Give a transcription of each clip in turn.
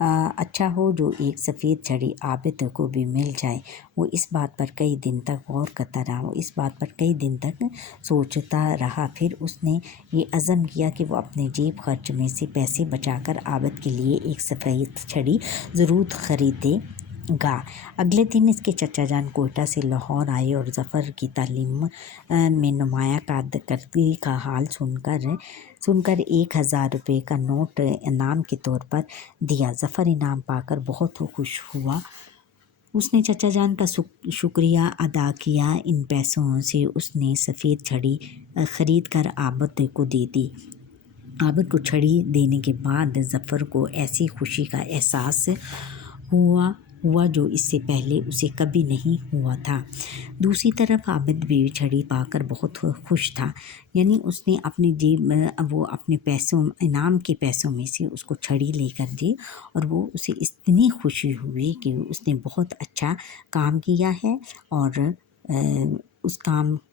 اچھا ہو جو ایک سفید چھڑی عابد کو بھی مل جائے۔ وہ اس بات پر کئی دن تک غور کرتا رہا، وہ اس بات پر کئی دن تک سوچتا رہا۔ پھر اس نے یہ عزم کیا کہ وہ اپنے جیب خرچ میں سے پیسے بچا کر عابد کے لیے ایک سفید چھڑی ضرور خریدے گا۔ اگلے دن اس کے چچا جان کوئٹہ سے لاہور آئے اور ظفر کی تعلیم میں نمایاں کارکردگی کا حال سن کر 1000 روپے کا نوٹ انعام کے طور پر دیا۔ ظفر انعام پا کر بہت خوش ہوا۔ اس نے چچا جان کا شکریہ ادا کیا۔ ان پیسوں سے اس نے سفید چھڑی خرید کر عابد کو دے دی۔ عابد کو چھڑی دینے کے بعد ظفر کو ایسی خوشی کا احساس ہوا جو اس سے پہلے اسے کبھی نہیں ہوا تھا۔ دوسری طرف عابد بھی چھڑی پا کر بہت خوش تھا، یعنی اس نے اپنی جیب وہ اپنے پیسوں انعام کے پیسوں میں سے اس کو چھڑی لے کر دی، اور وہ اسے اتنی خوشی ہوئی کہ اس نے بہت اچھا کام کیا ہے، اور اس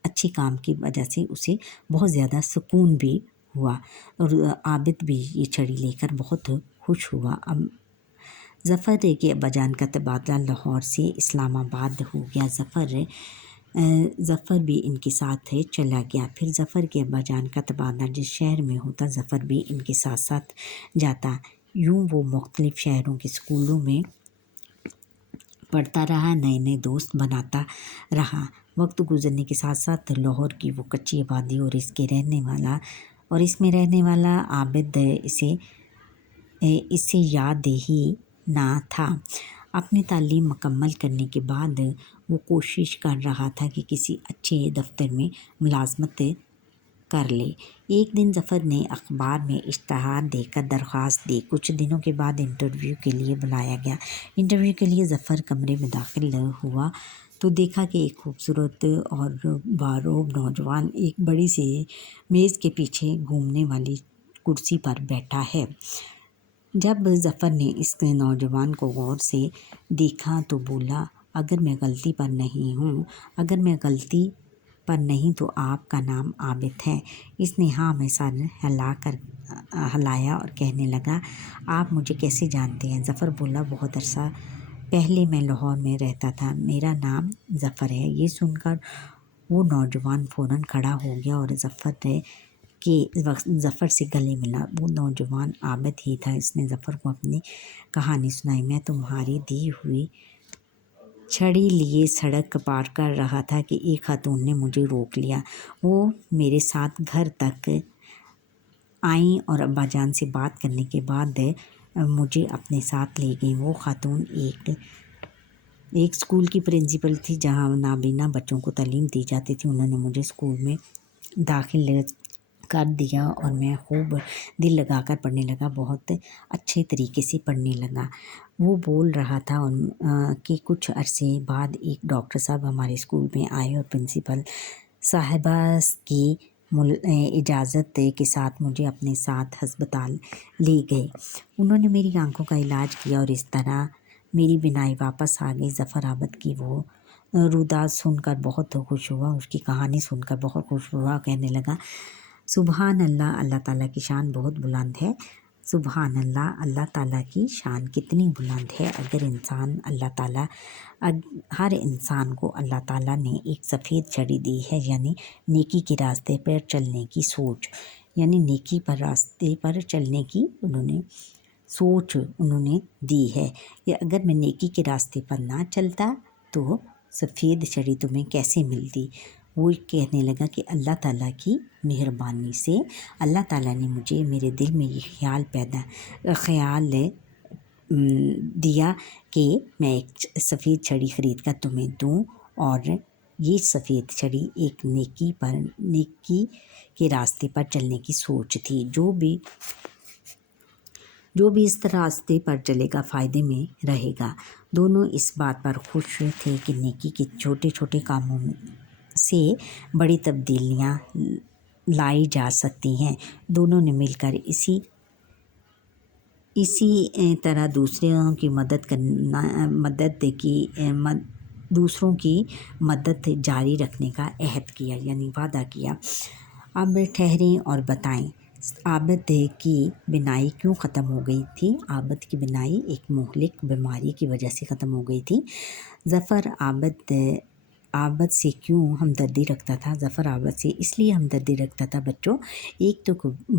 اچھے کام کی وجہ سے اسے بہت زیادہ سکون بھی ہوا، اور عابد بھی یہ چھڑی لے کر بہت خوش ہوا۔ ظفر کے ابا جان کا تبادلہ لاہور سے اسلام آباد ہو گیا۔ ظفر بھی ان کے ساتھ چلا گیا۔ پھر ظفر کے ابا جان کا تبادلہ جس شہر میں ہوتا، ظفر بھی ان کے ساتھ ساتھ جاتا۔ یوں وہ مختلف شہروں کے اسکولوں میں پڑھتا رہا، نئے نئے دوست بناتا رہا۔ وقت گزرنے کے ساتھ ساتھ لاہور کی وہ کچی آبادی اور اس میں رہنے والا عابد اسے یاد ہی نہ تھا۔ اپنی تعلیم مکمل کرنے کے بعد وہ کوشش کر رہا تھا کہ کسی اچھے دفتر میں ملازمت کر لے۔ ایک دن ظفر نے اخبار میں اشتہار دیکھ کر درخواست دی۔ کچھ دنوں کے بعد انٹرویو کے لیے بلایا گیا۔ انٹرویو کے لیے ظفر کمرے میں داخل ہوا تو دیکھا کہ ایک خوبصورت اور باروب نوجوان ایک بڑی سی میز کے پیچھے گھومنے والی کرسی پر بیٹھا ہے۔ جب ظفر نے اس نوجوان کو غور سے دیکھا تو بولا، اگر میں غلطی پر نہیں تو آپ کا نام عابد ہے؟ اس نے ہاں میں سر ہلایا اور کہنے لگا، آپ مجھے کیسے جانتے ہیں؟ ظفر بولا، بہت عرصہ پہلے میں لاہور میں رہتا تھا، میرا نام ظفر ہے۔ یہ سن کر وہ نوجوان فوراً کھڑا ہو گیا اور ظفر سے گلے ملا۔ وہ نوجوان عابد ہی تھا۔ اس نے ظفر کو اپنی کہانی سنائی۔ میں تمہاری دی ہوئی چھڑی لیے سڑک پار کر رہا تھا کہ ایک خاتون نے مجھے روک لیا۔ وہ میرے ساتھ گھر تک آئیں اور ابا جان سے بات کرنے کے بعد مجھے اپنے ساتھ لے گئیں۔ وہ خاتون ایک اسکول کی پرنسپل تھی جہاں نابینا بچوں کو تعلیم دی جاتی تھی۔ انہوں نے مجھے اسکول میں داخل کر دیا اور میں خوب دل لگا کر پڑھنے لگا، بہت اچھے طریقے سے پڑھنے لگا۔ وہ بول رہا تھا کہ کچھ عرصے بعد ایک ڈاکٹر صاحب ہمارے اسکول میں آئے اور پرنسپل صاحبہ کی اجازت کے ساتھ مجھے اپنے ساتھ ہسپتال لے گئے۔ انہوں نے میری آنکھوں کا علاج کیا اور اس طرح میری بینائی واپس آ گئی۔ ظفر عابد کی وہ روداد سن کر بہت خوش ہوا، اس کی کہانی سن کر بہت خوش ہوا، کہنے لگا، سبحان اللہ، اللہ تعالیٰ کی شان بہت بلند ہے۔ سبحان اللہ، اللہ تعالیٰ کی شان کتنی بلند ہے۔ ہر انسان کو اللہ تعالیٰ نے ایک سفید چھڑی دی ہے، یعنی نیکی کے راستے پر چلنے کی سوچ، یعنی نیکی پر راستے پر چلنے کی سوچ انہوں نے دی ہے کہ اگر میں نیکی کے راستے پر نہ چلتا تو سفید چھڑی تمہیں کیسے ملتی۔ وہ کہنے لگا کہ اللہ تعالیٰ کی مہربانی سے اللہ تعالیٰ نے مجھے میرے دل میں یہ خیال دیا کہ میں ایک سفید چھڑی خرید کر تمہیں دوں، اور یہ سفید چھڑی ایک نیکی کے راستے پر چلنے کی سوچ تھی۔ جو بھی اس راستے پر چلے گا فائدے میں رہے گا۔ دونوں اس بات پر خوش تھے کہ نیکی کے چھوٹے چھوٹے کاموں سے بڑی تبدیلیاں لائی جا سکتی ہیں۔ دونوں نے مل کر اسی طرح دوسروں کی مدد جاری رکھنے کا عہد کیا، یعنی وعدہ کیا۔ اب ٹھہریں اور بتائیں، عابد کی بینائی کیوں ختم ہو گئی تھی؟ عابد کی بینائی ایک مہلک بیماری کی وجہ سے ختم ہو گئی تھی۔ ظفر عابد سے کیوں ہمدردی رکھتا تھا؟ ظفر عابد سے اس لیے ہمدردی رکھتا تھا بچوں، ایک تو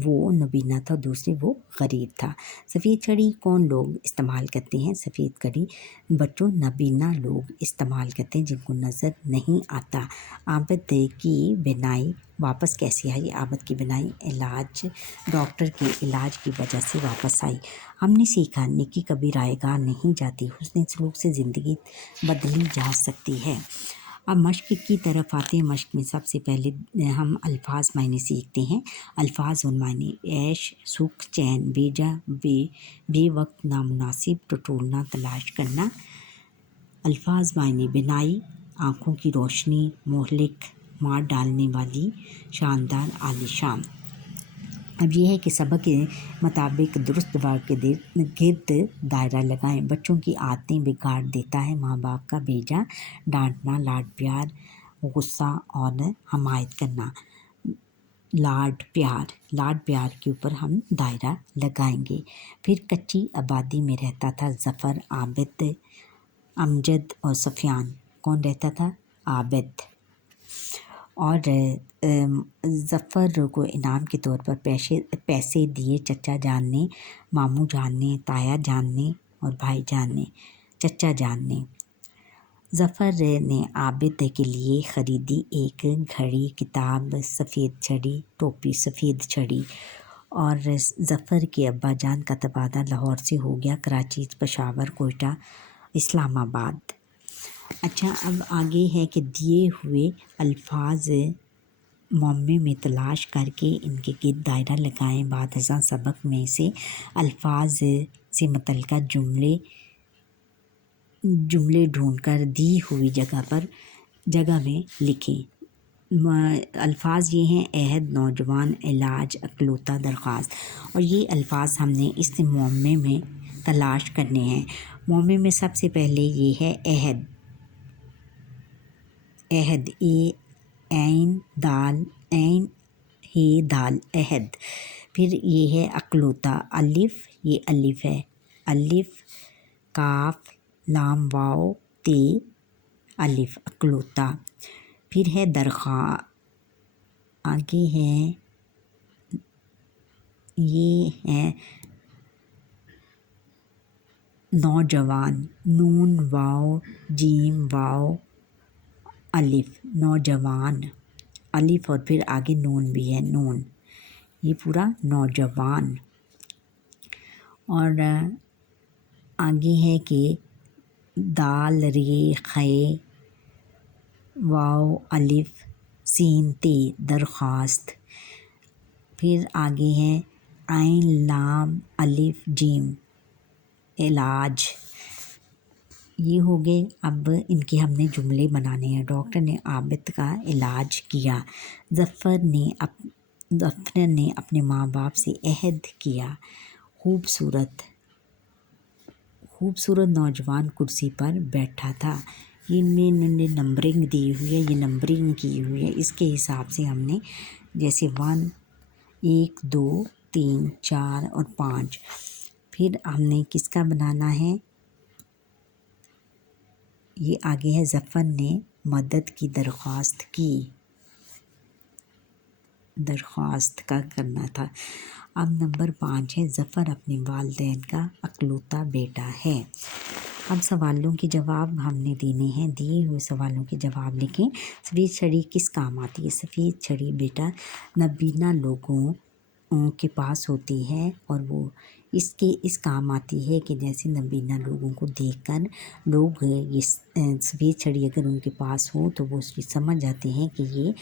وہ نابینا تھا، دوسرے وہ غریب تھا۔ سفید چھڑی کون لوگ استعمال کرتے ہیں؟ سفید چھڑی بچوں نابینا لوگ استعمال کرتے ہیں، جن کو نظر نہیں آتا۔ عابد کی بینائی واپس کیسے آئی؟ عابد کی بینائی ڈاکٹر کے علاج کی وجہ سے واپس آئی۔ ہم نے سیکھا نیکی کبھی رائے گاہ نہیں جاتی، حسن سلوک سے زندگی بدلی جا سکتی ہے۔ اب مشق کی طرف آتے ہیں۔ مشق میں سب سے پہلے ہم الفاظ معنی سیکھتے ہیں۔ الفاظ اور معنی: عیش، سکھ، چین، بیجا، بے وقت، نامناسب، ٹٹولنا، تلاش کرنا۔ الفاظ معنی: بینائی، آنکھوں کی روشنی، مہلک، مار ڈالنے والی، شاندار، عالیشان۔ اب یہ ہے کہ سبق کے مطابق درست جواب کے گرد دائرہ لگائیں۔ بچوں کی عادتیں بگاڑ دیتا ہے ماں باپ کا بیجا، ڈانٹنا، لاڈ پیار، غصہ اور حمایت کرنا۔ لاڈ پیار کے اوپر ہم دائرہ لگائیں گے۔ پھر کچی آبادی میں رہتا تھا ظفر، عابد، امجد اور سفیان۔ کون رہتا تھا؟ عابد۔ اور ظفر کو انعام کے طور پر پیسے دیے چچا جان نے، ماموں جان نے، تایا جان نے اور بھائی جان نے۔ چچا جان نے ظفر نے عابد کے لیے خریدی ایک گھڑی، کتاب، سفید چھڑی، ٹوپی۔ سفید چھڑی۔ اور ظفر کے ابا جان کا تبادلہ لاہور سے ہو گیا کراچی، پشاور، کوئٹہ، اسلام آباد۔ اچھا، اب آگے ہے کہ دیے ہوئے الفاظ معمے میں تلاش کر کے ان کے گرد دائرہ لگائیں۔ بعد ازاں سبق میں سے الفاظ سے متعلقہ جملے ڈھونڈ کر دی ہوئی جگہ میں لکھیں۔ الفاظ یہ ہیں: عہد، نوجوان، علاج، اکلوتا، درخواست۔ اور یہ الفاظ ہم نے اس معمے میں تلاش کرنے ہیں۔ معمے میں سب سے پہلے یہ ہے عہد، عین دال، عہد۔ پھر یہ ہے اکلوتا، الف، یہ الف ہے، الف، کاف، لام، واو، تے، الف، اکلوتا۔ پھر ہے درخواست، آگے ہے یہ ہے نوجوان، نون، واو، جیم، واو، الف، نوجوان، الف اور پھر آگے نون بھی ہے، نون، یہ پورا نوجوان۔ اور آگے ہے کہ دال، رے، خے، واو، الف، سین، تے، درخواست۔ پھر آگے ہے عین، لام، الف، جیم، علاج۔ یہ ہو گئے۔ اب ان کے ہم نے جملے بنانے ہیں۔ ڈاکٹر نے عابد کا علاج کیا۔ ظفر نے اپنے ماں باپ سے عہد کیا۔ خوبصورت نوجوان کرسی پر بیٹھا تھا۔ انہوں نے نمبرنگ دی ہوئی ہے، یہ نمبرنگ کی ہوئی ہے، اس کے حساب سے ہم نے جیسے 1 2 3 4 اور 5۔ پھر ہم نے کس کا بنانا ہے؟ یہ آگے ہے ظفر نے مدد کی درخواست کی، درخواست کا کرنا تھا۔ اب نمبر 5 ہے ظفر اپنے والدین کا اکلوتا بیٹا ہے۔ اب سوالوں کے جواب ہم نے دینے ہیں۔ دیے ہوئے سوالوں کے جواب لکھیں۔ سفید چھڑی کس کام آتی ہے؟ سفید چھڑی بیٹا نابینا لوگوں کے پاس ہوتی ہے اور وہ اس کام آتی ہے کہ جیسے نابینا لوگوں کو دیکھ کر لوگ یہ سفید چھڑی اگر ان کے پاس ہو تو وہ اس کی سمجھ جاتے ہیں کہ یہ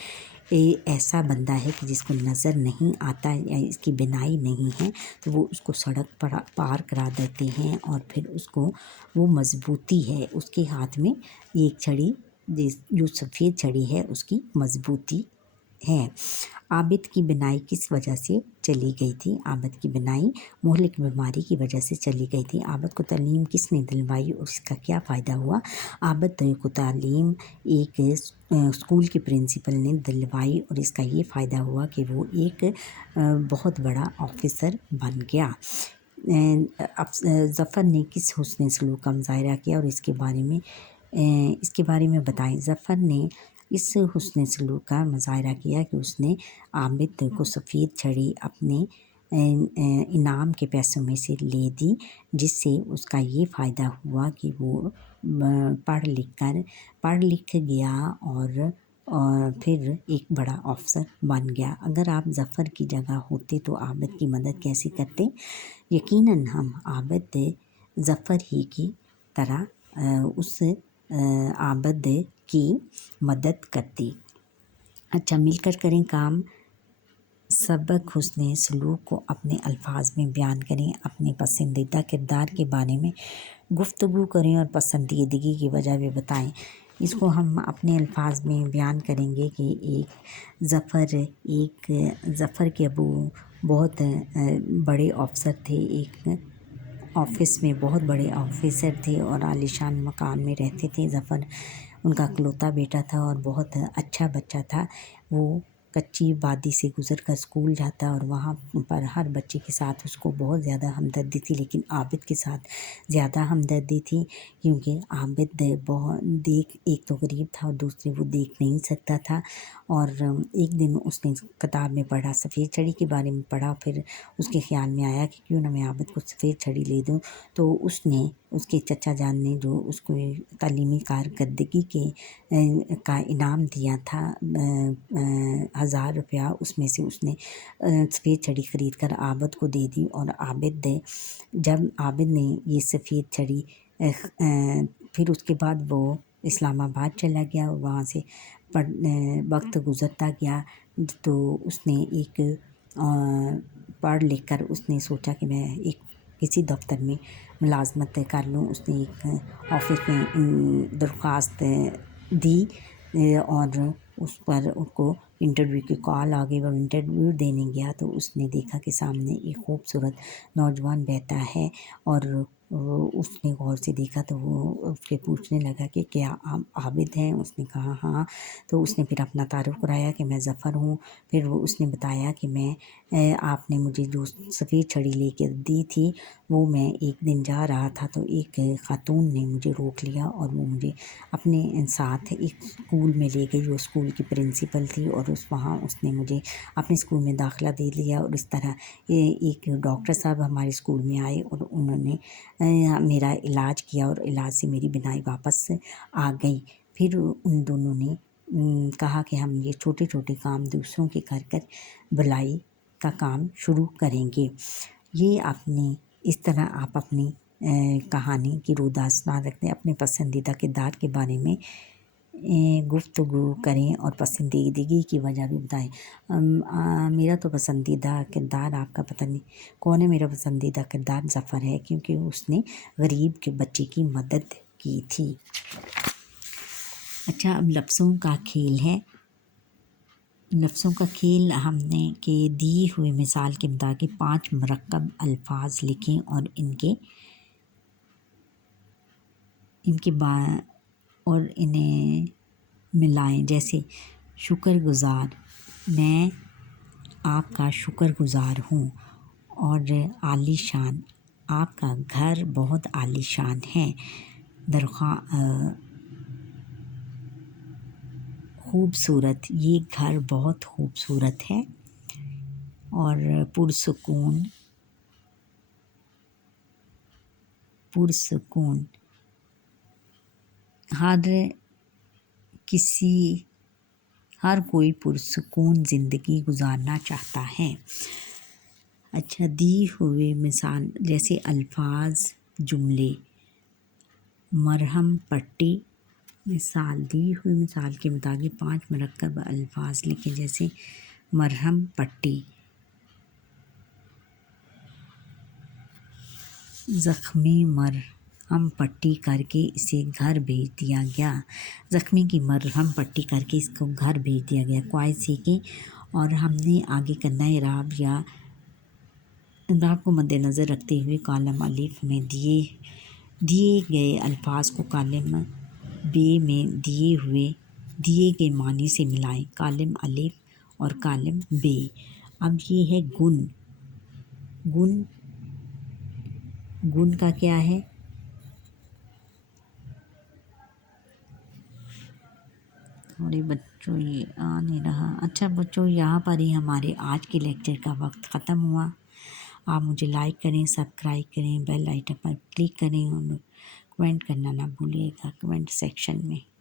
ایسا بندہ ہے کہ جس کو نظر نہیں آتا یا اس کی بینائی نہیں ہے، تو وہ اس کو سڑک پر پار کرا دیتے ہیں اور پھر اس کو وہ مضبوطی ہے اس کے ہاتھ میں، ایک چھڑی جو سفید چھڑی ہے اس کی مضبوطی ہے۔ عابد کی بینائی کس وجہ سے چلی گئی تھی؟ عابد کی بینائی مہلک بیماری کی وجہ سے چلی گئی تھی۔ عابد کو تعلیم کس نے دلوائی اور اس کا کیا فائدہ ہوا؟ عابد کو تعلیم ایک اسکول کی پرنسپل نے دلوائی اور اس کا یہ فائدہ ہوا کہ وہ ایک بہت بڑا آفیسر بن گیا۔ ظفر نے کس حسن سلوک کا مظاہرہ کیا اور اس کے بارے میں بتائیں۔ ظفر نے اس حسن سلوک کا مظاہرہ کیا کہ اس نے عابد کو سفید چھڑی اپنے انعام کے پیسوں میں سے لے دی، جس سے اس کا یہ فائدہ ہوا کہ وہ پڑھ لکھ گیا اور پھر ایک بڑا افسر بن گیا۔ اگر آپ ظفر کی جگہ ہوتے تو عابد کی مدد کیسے کرتے؟ یقیناً ہم عابد ظفر ہی کی طرح اس عابد کی مدد کرتے۔ اچھا، مل کر کریں کام۔ سبق حسن سلوک کو اپنے الفاظ میں بیان کریں۔ اپنے پسندیدہ کردار کے بارے میں گفتگو کریں اور پسندیدگی کی وجہ بھی بتائیں۔ اس کو ہم اپنے الفاظ میں بیان کریں گے کہ ظفر کے ابو بہت بڑے افسر تھے، ایک آفس میں بہت بڑے آفیسر تھے اور عالیشان مکان میں رہتے تھے۔ ظفر ان کا اکلوتا بیٹا تھا اور بہت اچھا بچہ تھا۔ وہ کچی وادی سے گزر کر اسکول جاتا اور وہاں پر ہر بچے کے ساتھ اس کو بہت زیادہ ہمدردی تھی، لیکن عابد کے ساتھ زیادہ ہمدردی تھی، کیونکہ عابد ایک تو غریب تھا اور دوسرے وہ دیکھ نہیں سکتا تھا۔ اور ایک دن اس نے کتاب میں پڑھا، سفید چھڑی کے بارے میں پڑھا، پھر اس کے خیال میں آیا کہ کیوں نہ میں عابد کو سفید چھڑی لے دوں۔ تو اس کے چچا جان نے جو اس کو تعلیمی کارکردگی کا انعام دیا تھا 1000 روپیہ، اس میں سے اس نے سفید چھڑی خرید کر عابد کو دے دی۔ اور جب عابد نے یہ سفید چھڑی پھر اس کے بعد وہ اسلام آباد چلا گیا، وہاں سے وقت گزرتا گیا تو اس نے ایک پڑھ لکھ کر اس نے سوچا کہ میں کسی دفتر میں ملازمت کر لوں۔ اس نے ایک آفس میں درخواست دی اور اس پر ان کو انٹرویو کی کال آ گئی۔ وہ انٹرویو دینے گیا تو اس نے دیکھا کہ سامنے ایک خوبصورت نوجوان بیٹھا ہے اور اس نے غور سے دیکھا تو وہ اس کے پوچھنے لگا کہ کیا آپ عابد ہیں؟ اس نے کہا ہاں۔ تو اس نے پھر اپنا تعارف کرایا کہ میں ظفر ہوں۔ پھر اس نے بتایا کہ آپ نے مجھے جو سفید چھڑی لے کے دی تھی وہ میں ایک دن جا رہا تھا تو ایک خاتون نے مجھے روک لیا اور وہ مجھے اپنے ساتھ ایک اسکول میں لے گئی، وہ اسکول کی پرنسپل تھی، اور وہاں اس نے مجھے اپنے اسکول میں داخلہ دے لیا۔ اور اس طرح ایک ڈاکٹر صاحب ہمارے اسکول میں آئے اور انہوں نے میرا علاج کیا اور علاج سے میری بینائی واپس آ گئی۔ پھر ان دونوں نے کہا کہ ہم یہ چھوٹے چھوٹے کام دوسروں کے کر کر بھلائی کا کام شروع کریں گے۔ اس طرح آپ اپنی کہانی کی روداد سنا سکتے ہیں۔ اپنے پسندیدہ کردار کے بارے میں گفتگو کریں اور پسندیدگی کی وجہ بھی بتائیں۔ میرا تو پسندیدہ کردار آپ کا پتہ نہیں کون ہے۔ میرا پسندیدہ کردار ظفر ہے، کیونکہ اس نے غریب کے بچے کی مدد کی تھی۔ اچھا، اب لفظوں کا کھیل ہے۔ لفظوں کا کھیل ہم نے کہ دی ہوئی مثال کے مطابق 5 مرکب الفاظ لکھیں اور انہیں ملائیں۔ جیسے شکر گزار، میں آپ کا شکر گزار ہوں، اور عالی شان، آپ کا گھر بہت عالی شان ہے۔ خوبصورت، یہ گھر بہت خوبصورت ہے۔ اور پرسکون، ہر کوئی پرسکون زندگی گزارنا چاہتا ہے۔ اچھا، دی ہوئے مثال جیسے الفاظ، جملے۔ مرہم پٹی مثال، دی ہوئی مثال کے مطابق 5 مرکب الفاظ لکھیں۔ جیسے مرہم پٹی، زخمی ہم پٹی کر کے اسے گھر بھیج دیا گیا۔ زخمی کی مرہم پٹی کر کے اس کو گھر بھیج دیا گیا۔ قواعد سیکھیں اور ہم نے آگے کرنا ہے اعراب کو مد نظر رکھتے ہوئے کالم الف میں دیے گئے الفاظ کو کالم بے میں دیے گئے معنی سے ملائیں۔ کالم الف اور کالم بے۔ اب یہ ہے گن کا کیا ہے؟ تھوڑے بچوں یہ آ نہیں رہا۔ اچھا بچوں، یہاں پر ہی ہمارے آج کے لیکچر کا وقت ختم ہوا۔ آپ مجھے لائک کریں، سبسکرائب کریں، بیل آئیکن پر کلک کریں اور کمنٹ کرنا نہ بھولیے گا کمنٹ سیکشن میں۔